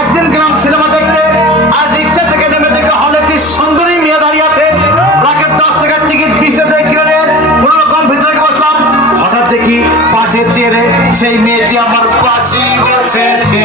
একদিন গেলাম সিনেমা দেখতে, আর রিক্সা থেকে নেমে দেখে হলে একটি সুন্দরী মেয়ে দাঁড়িয়ে আছে। রাকের 10 টাকার টিকিট 20 টাকা কিনে নিয়ে কোনো রকম ভিতরে বসলাম। হঠাৎ দেখি পাশে চেয়ারে সেই মেয়েটি আমার পাশে বসেছে।